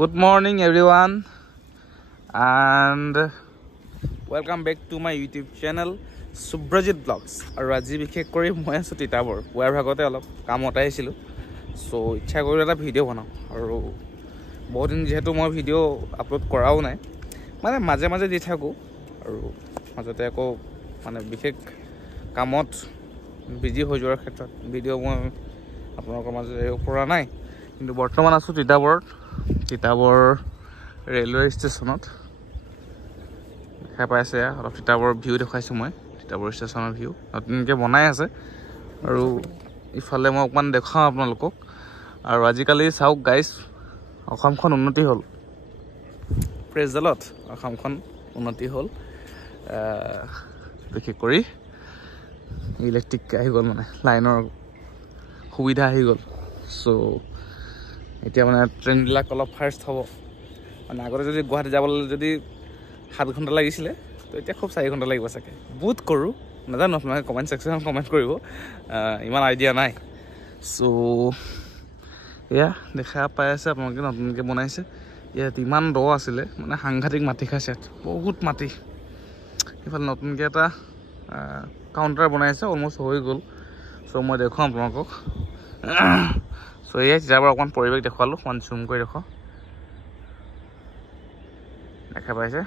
Good morning everyone and welcome back to my YouTube channel Subrajit Vlogs. আৰু আজি বিশেষ কৰি মই আছো তিতাবৰ পুৱাৰ ভাগতে অলপ কামত আহিছিলো সো ইচ্ছা কৰিলে এটা ভিডিও বনাও আৰু বহুত দিন যেহেতু মই ভিডিও আপলোড কৰাও নাই মানে মাজে মাজে দি থাকো আৰু মাজতে আকৌ মানে বিশেষ কামত বিজি হৈ যোৱাৰ ক্ষেত্ৰত ভিডিও মই আপোনালোকৰ মাজে কৰা নাই কিন্তু বৰ্তমান আছো তিতাবৰ ৰেলৱে ষ্টেচনত দেখা পাইছে অলপ তিতাবৰ ভিউ দেখাইছো মই তিতাবৰ ষ্টেচনৰ ভিউ নতুনকৈ বনাই আছে আৰু ইফালে মই অকমান দেখাও আপোনালোকক আৰু আজিকালি চাওক গাইস অসমখন উন্নতি হ'ল প্ৰেজলত অসমখন উন্নতি হ'ল বিশেষ কৰি ইলেক্ট্ৰিক আহি গ'ল মানে লাইনৰ সুবিধা আহি গ'ল সো এতিয়া মানে ট্ৰেইনবিলাক অলপ ফাষ্ট হ'ব মানে আগতে যদি গুৱাহাটী যাবলৈ যদি 7 ঘণ্টা লাগিছিলে তো এতিয়া খুব 4 ঘণ্টা লাগিব চাগে বুট কৰোঁ নাজানো আপোনালোকে কমেণ্ট ছেকশ্যনত কমেণ্ট কৰিব ইমান আইডিয়া নাই সো এয়া দেখা পাই আছে আপোনালোকে নতুনকৈ বনাইছে ইয়াত ইমান দ আছিলে মানে সাংঘাতিক মাটি খাইছে বহুত মাটি ইফালে নতুনকৈ এটা কাউণ্টাৰ বনাইছে অলমষ্ট হৈ গ'ল সো মই দেখুৱাম আপোনালোকক সো এয়া যাবৰ অকণমান পৰিৱেশ দেখুৱালোঁ অকণমান জুম কৰি দেখুৱাওঁ দেখা পাইছে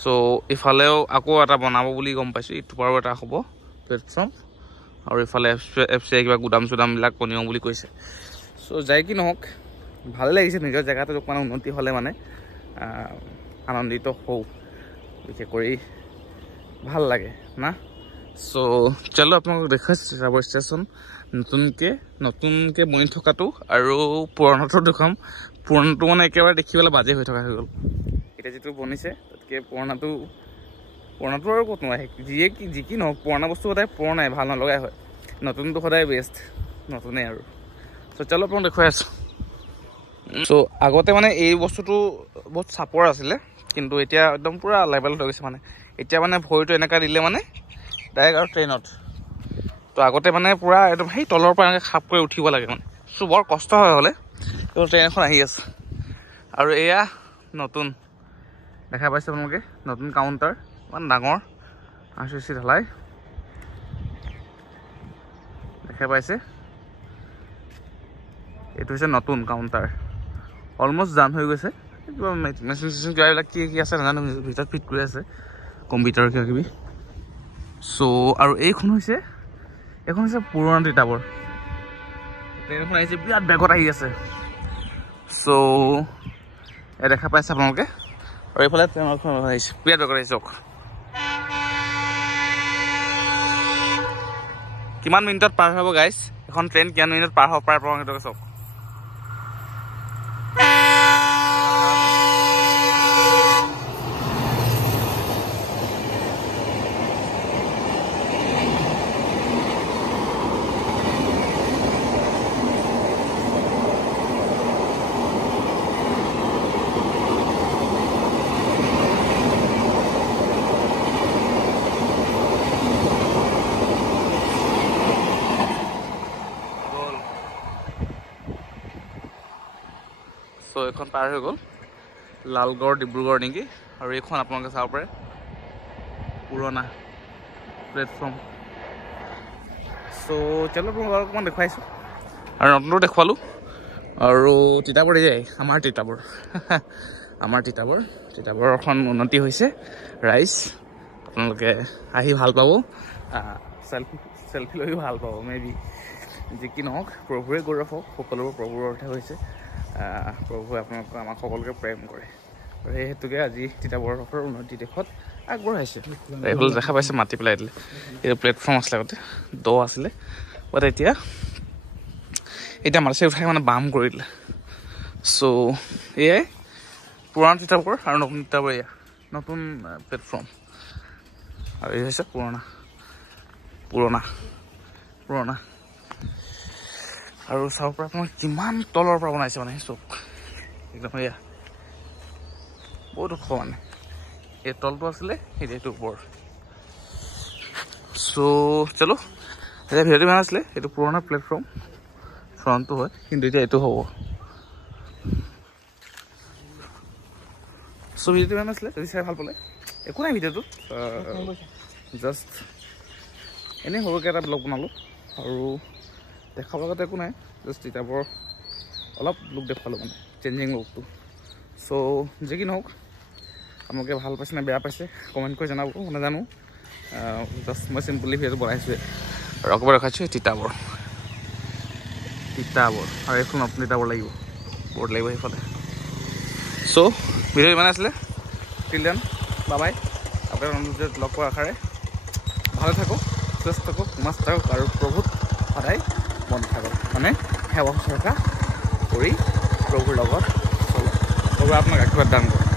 সো ইফালেও আকৌ এটা বনাব বুলি গম পাইছোঁ ইটো পাৰো এটা হ'ব প্লেটফৰ্ম আৰু ইফালে এফচি কিবা গুদাম চুদামবিলাক বনিও বুলি কৈছে সো যাই কি নহওক ভালে লাগিছে নিজৰ জেগাটো অকণমান উন্নতি হ'লে মানে আনন্দিত হওঁ বিশেষ কৰি ভাল লাগে না সো চলো আপোনালোকক দেখাইছোঁ তিতাবৰ ষ্টেচন নতুনকৈ বনি থকাটো আৰু পুৰণাটো দেখাম পুৰণাটো মানে একেবাৰে দেখিবলৈ বাজে হৈ থকা হৈ গ'ল এতিয়া যিটো বনিছে তাতকৈ পুৰণাটো আৰু ক'ত নোৱাৰে যি কি নহওক পুৰণা বস্তু সদায় পুৰণাই ভাল নলগাই হয় নতুনটো সদায় বেষ্ট নতুনেই আৰু চ' চলো আপোনাক দেখুৱাই আছোঁ চ' আগতে মানে এই বস্তুটো বহুত চাপৰ আছিলে কিন্তু এতিয়া একদম পূৰা লেভেলত হৈ গৈছে মানে এতিয়া মানে ভৰিটো এনেকৈ দিলে মানে ডাইৰেক্ট আৰু ট্ৰেইনত তো আগতে মানে পূৰা একদম সেই তলৰ পৰা এনেকৈ খাপ কৰি উঠিব লাগে মানে চ' বৰ কষ্ট হয় হ'লে কিন্তু ট্ৰেইন এখন আহি আছে আৰু এয়া নতুন দেখা পাইছে আপোনালোকে নতুন কাউণ্টাৰ ইমান ডাঙৰ RCC ঢালাই দেখা পাইছে এইটো হৈছে নতুন কাউণ্টাৰ অলমষ্ট জাম হৈ গৈছে কিবা মেচিন কিবাবিলাক কি আছে নাজানো ভিতৰত ফিট কৰি আছে কম্পিউটাৰ কিবা কিবি চ' আৰু এইখন হৈছে পুৰণা তিতাবৰ ট্ৰেইনখন আহিছে বিৰাট বেগত আহি আছে চ' এয়া দেখা পাইছে আপোনালোকে আৰু এইফালে ট্ৰেইনখন আহিছে বিৰাট বেগত আহিছে কিমান মিনিটত পাৰ হ'ব গাইছ এখন ট্ৰেইন কিমান মিনিটত পাৰ হ'ব পাৰে আপোনালোকে চাওক চ' এইখন পাৰ হৈ গ'ল লালগড় ডিব্ৰুগড় নেকি আৰু এইখন আপোনালোকে চাব পাৰে পুৰণা প্লেটফৰ্ম চ' চলো আপোনালোকক অকণমান দেখুৱাইছোঁ আৰু নতুনটো দেখুৱালোঁ আৰু তিতাবৰ এয়াই আমাৰ তিতাবৰখন উন্নতি হৈছে ৰাইজ আপোনালোকে আহি ভাল পাব চেলফি লৈও ভাল পাব মেবি যি কি নহওক প্ৰভুৱে গৌৰৱ হওক সকলোবোৰ প্ৰভুৰ অৰ্থে হৈছে প্ৰভুৱে আপোনালোকক আমাক সকলোকে প্ৰেম কৰে আৰু সেই হেতুকে আজি তিতাবৰৰ উন্নতি দেশত আগবঢ়াইছে এইফালে দেখা পাইছে মাতি পেলাই দিলে এইটো প্লেটফৰ্ম আছিলে আগতে দ আছিলে বাট এতিয়া মাছে উঠাই মানে বাম কৰি দিলে চ' এয়াই পুৰণা তিতাবৰ আৰু নতুন তিতাবৰ এয়া নতুন প্লেটফৰ্ম আৰু এই হৈছে পুৰণা আৰু চাব পৰা আপোনাৰ কিমান তলৰ পৰা বনাইছে মানে চব একদম এয়া বহুত ওখ মানে এই তলটো আছিলে এইটো ওপৰ চ' চলো এতিয়া ভিডিঅ'টো ভাল আছিলে এইটো পুৰণা প্লেটফৰ্ম ফ্ৰণ্টটো হয় কিন্তু এতিয়া এইটো হ'ব চ' ভিডিঅ'টো ইমান আছিলে যদি চাই ভাল পালে একো নাই ভিডিঅ'টোত জাষ্ট এনেই সৰুকৈ এটা ব্লগ বনালোঁ আৰু দেখাব লগাত একো নাই জাষ্ট তিতাবৰ অলপ লুক দেখুৱালোঁ মানে চেঞ্জিং লুকটো চ' যি কি নহওক আপোনালোকে ভাল পাইছে নে বেয়া পাইছে কমেণ্ট কৰি জনাব নাজানো জাষ্ট মই চিম্পলি ভিডিঅ'টো বনাইছোঁৱে আৰু অকবাৰ ৰখাইছোঁ তিতাবৰ আৰু এইখন নতুন তিতাবৰ লাগিব বৰ্ড লাগিব সেইফালে চ' ভিডিঅ' ইমান আছিলে টিল দেন বাই আপোনাৰ ভিডিঅ'ত লগ পোৱাৰ আশাৰে ভালে থাকক সুস্থ থাকক মাছ থাকক আৰু প্ৰভুত সদায় মন থাকক মানে সেৱা শুশ্ৰূষা কৰি প্ৰভুৰ লগত চলক প্ৰভুৱে আপোনাক আশীৰ্বাদ দান কৰক